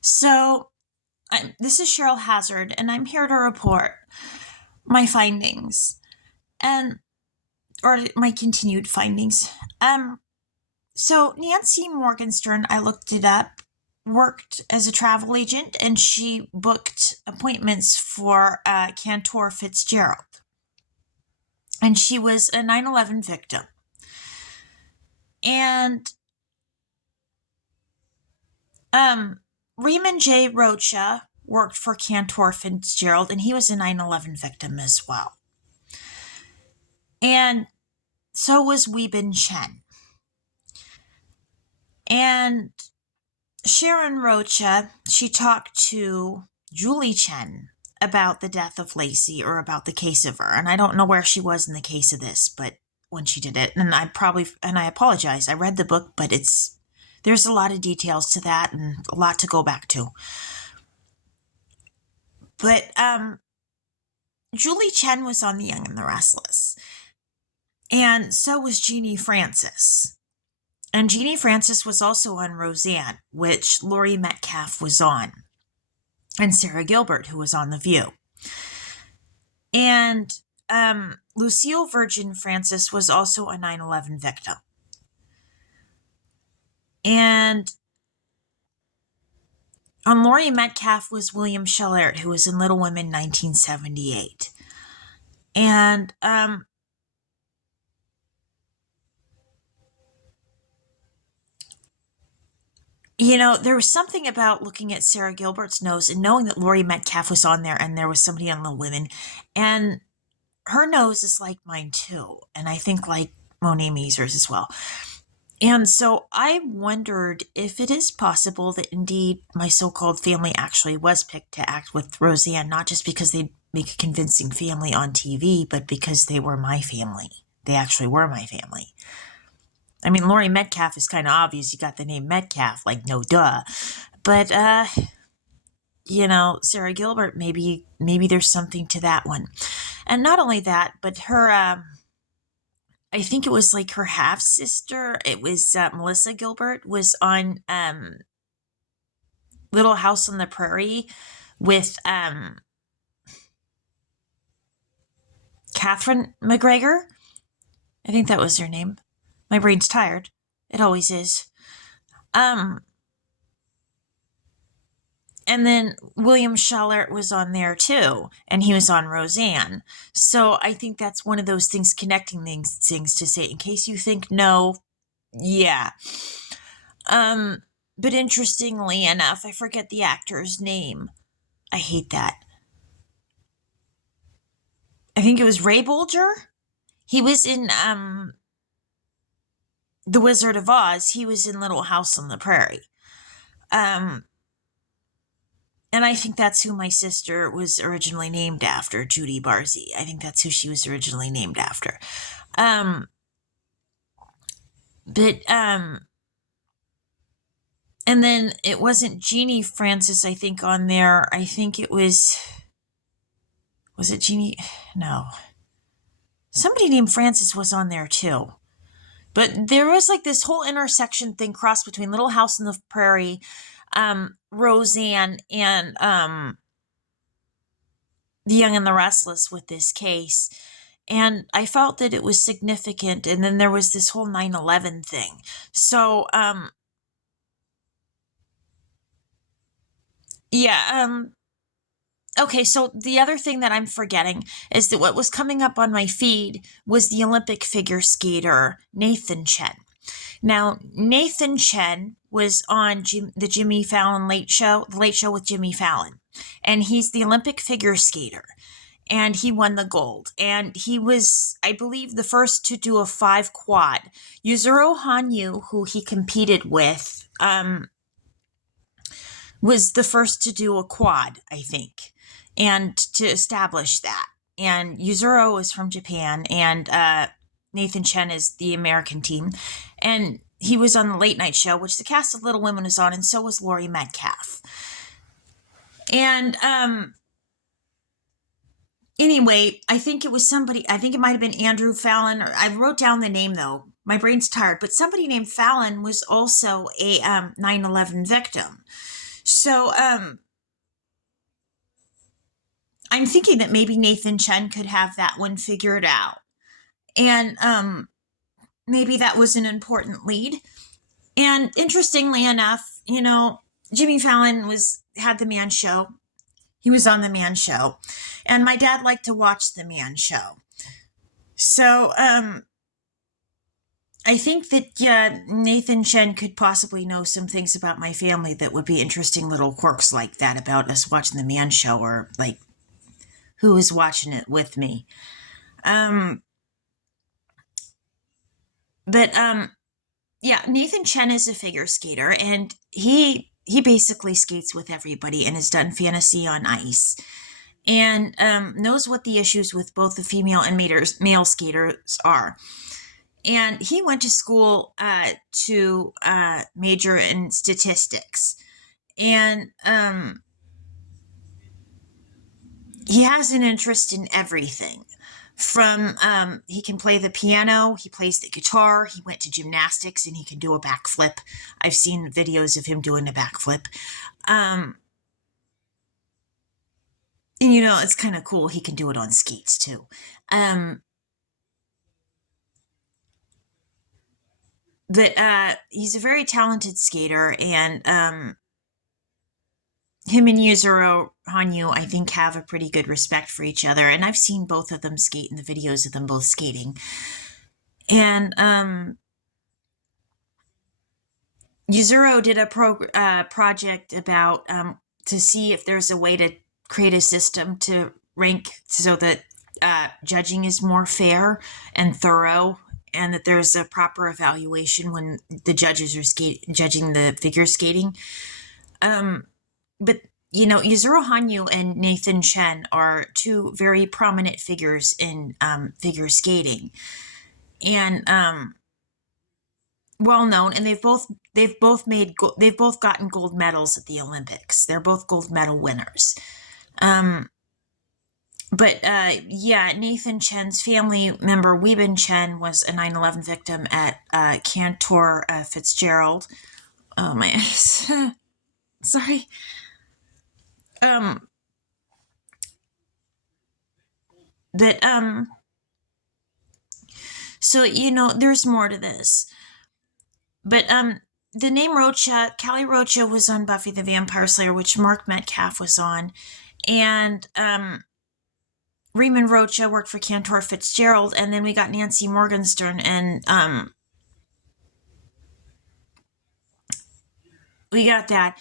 So, this is Cheryl Hazzard, and I'm here to report my findings and or my continued findings. So Nancy Morgenstern, I looked it up, worked as a travel agent, and she booked appointments for Cantor Fitzgerald, and she was a 9/11 victim. And Raymond J. Rocha worked for Cantor Fitzgerald, and he was a 9/11 victim as well. And so was Weibin Chen. And Sharon Rocha, she talked to Julie Chen about the death of Lacey, or about the case of her. And I don't know where she was in the case of this, but when she did it, and I apologize. I read the book, but there's a lot of details to that and a lot to go back to. But Julie Chen was on The Young and the Restless. And so was Jeannie Francis. And Jeannie Francis was also on Roseanne, which Laurie Metcalf was on. And Sarah Gilbert, who was on The View. And Lucille Virgin Francis was also a 9/11 victim. And on Laurie Metcalf was William Schellert, who was in Little Women 1978. And there was something about looking at Sarah Gilbert's nose and knowing that Laurie Metcalf was on there, and there was somebody on Little Women, and her nose is like mine too, and I think like Monet Meeser's as well. And so I wondered if it is possible that indeed my so-called family actually was picked to act with Roseanne, not just because they make a convincing family on TV, but because they were my family. They actually were my family. I mean, Laurie Metcalf is kind of obvious. You got the name Metcalf, like no duh. But, Sarah Gilbert, maybe there's something to that one. And not only that, but her, I think it was like her half-sister. It was Melissa Gilbert was on Little House on the Prairie with Catherine McGregor. I think that was her name. My brain's tired. It always is. And then William Schellert was on there too, and he was on Roseanne. So I think that's one of those things, connecting things to say, in case you think no, yeah. But interestingly enough, I forget the actor's name. I hate that. I think it was Ray Bolger. He was in The Wizard of Oz. He was in Little House on the Prairie. And I think that's who my sister was originally named after, Judy Barzy. I think that's who she was originally named after. And then it wasn't Jeannie Francis, I think, on there. I think it was it Jeannie? No. Somebody named Francis was on there too. But there was like this whole intersection thing crossed between Little House on the Prairie, Roseanne, and The Young and the Restless with this case. And I felt that it was significant. And then there was this whole 9/11 thing. So, okay, so the other thing that I'm forgetting is that what was coming up on my feed was the Olympic figure skater, Nathan Chen. Now, Nathan Chen was on the Jimmy Fallon Late Show, the Late Show with Jimmy Fallon. And he's the Olympic figure skater. And he won the gold. And he was, I believe, the first to do a 5 quad. Yuzuru Hanyu, who he competed with, was the first to do a quad, I think, and to establish that. And Yuzuru is from Japan, and Nathan Chen is the American team. And he was on the Late Night Show, which the cast of Little Women was on, and so was Laurie Metcalf. And anyway, I think it was somebody, I think it might have been Andrew Fallon, or I wrote down the name though. My brain's tired, but somebody named Fallon was also a 9/11 victim. So, I'm thinking that maybe Nathan Chen could have that one figured out. And, maybe that was an important lead. And interestingly enough, Jimmy Fallon had the Man Show. He was on the Man Show. And my dad liked to watch the Man Show. So, I think that Nathan Chen could possibly know some things about my family that would be interesting little quirks like that about us watching the Man Show, or like who is watching it with me. Yeah, Nathan Chen is a figure skater, and he basically skates with everybody and has done fantasy on ice, and knows what the issues with both the female and male skaters are. And he went to school to major in statistics, and he has an interest in everything. From he can play the piano, he plays the guitar, he went to gymnastics, and he can do a backflip. I've seen videos of him doing a backflip. And it's kind of cool. He can do it on skates too. But he's a very talented skater, and him and Yuzuru Hanyu, I think, have a pretty good respect for each other. And I've seen both of them skate in the videos of them both skating. And Yuzuru did a project about to see if there's a way to create a system to rank so that judging is more fair and thorough, and that there's a proper evaluation when the judges are judging the figure skating. But Yuzuru Hanyu and Nathan Chen are two very prominent figures in figure skating, and well known. And they've both gotten gold medals at the Olympics. They're both gold medal winners. But Nathan Chen's family member Weibin Chen was a 9/11 victim at Cantor Fitzgerald. Oh man, sorry. So there's more to this. But the name Rocha, Callie Rocha, was on Buffy the Vampire Slayer, which Mark Metcalf was on, and Riemann Rocha worked for Cantor Fitzgerald, and then we got Nancy Morgenstern, and we got that.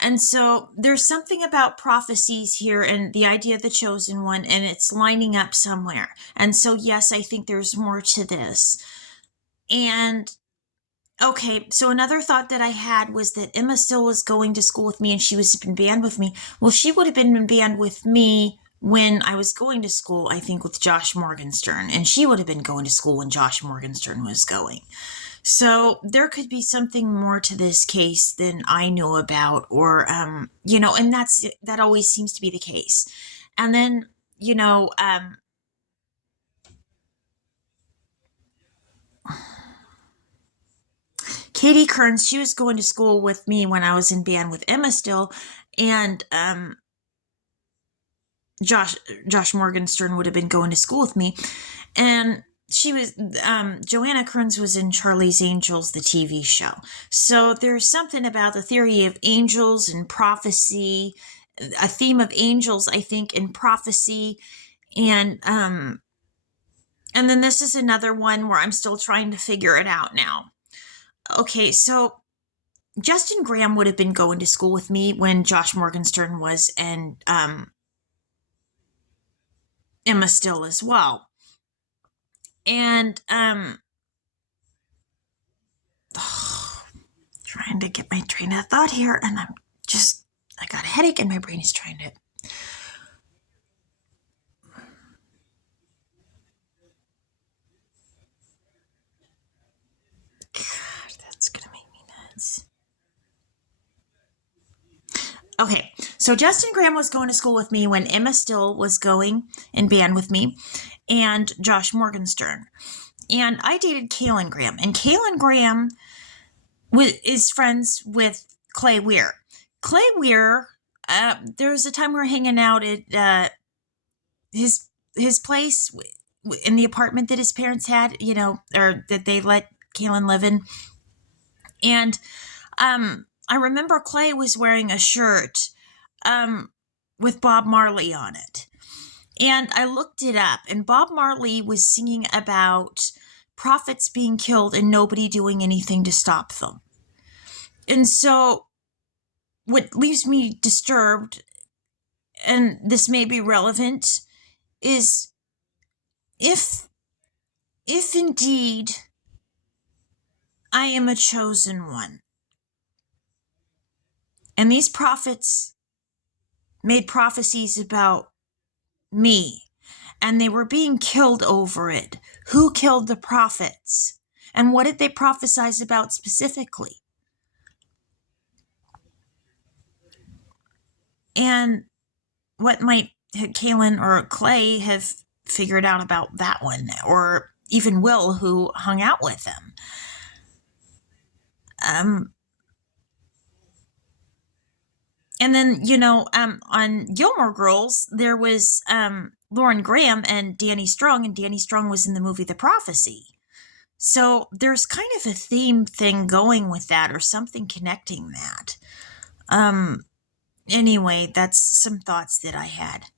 And so there's something about prophecies here and the idea of the chosen one, and it's lining up somewhere. And so, yes, I think there's more to this. And okay, so another thought that I had was that Emma still was going to school with me, and she was in band with me. Well, she would have been in band with me when I was going to school, I think, with Josh Morgenstern, and she would have been going to school when Josh Morgenstern was going. So there could be something more to this case than I know about, or, and that always seems to be the case. And then, Katie Kearns, she was going to school with me when I was in band with Emma still, and Josh Morgenstern would have been going to school with me, and she was Joanna Kearns was in Charlie's Angels, the TV show. So there's something about the theory of angels and prophecy, a theme of angels, I think, in prophecy, and then this is another one where I'm still trying to figure it out now. Okay, so Justin Graham would have been going to school with me when Josh Morgenstern was, and Emma Still as well. And trying to get my train of thought here, and I got a headache, and my brain is trying to. God, that's gonna make me nuts. Okay, so Justin Graham was going to school with me when Emma Still was going in band with me, and Josh Morgenstern. And I dated Kaylin Graham, and Kaylin Graham is friends with Clay Weir. Clay Weir, there was a time we were hanging out at his place in the apartment that his parents had, or that they let Kaylin live in. And I remember Clay was wearing a shirt with Bob Marley on it. And I looked it up, and Bob Marley was singing about prophets being killed and nobody doing anything to stop them. And so what leaves me disturbed, and this may be relevant, is if indeed I am a chosen one, and these prophets made prophecies about me, and they were being killed over it, who killed the prophets? And what did they prophesize about specifically? And what might Kaylin or Clay have figured out about that one, or even Will, who hung out with them? And then, on Gilmore Girls, there was Lauren Graham and Danny Strong, and Danny Strong was in the movie The Prophecy. So there's kind of a theme thing going with that, or something connecting that. Anyway, that's some thoughts that I had.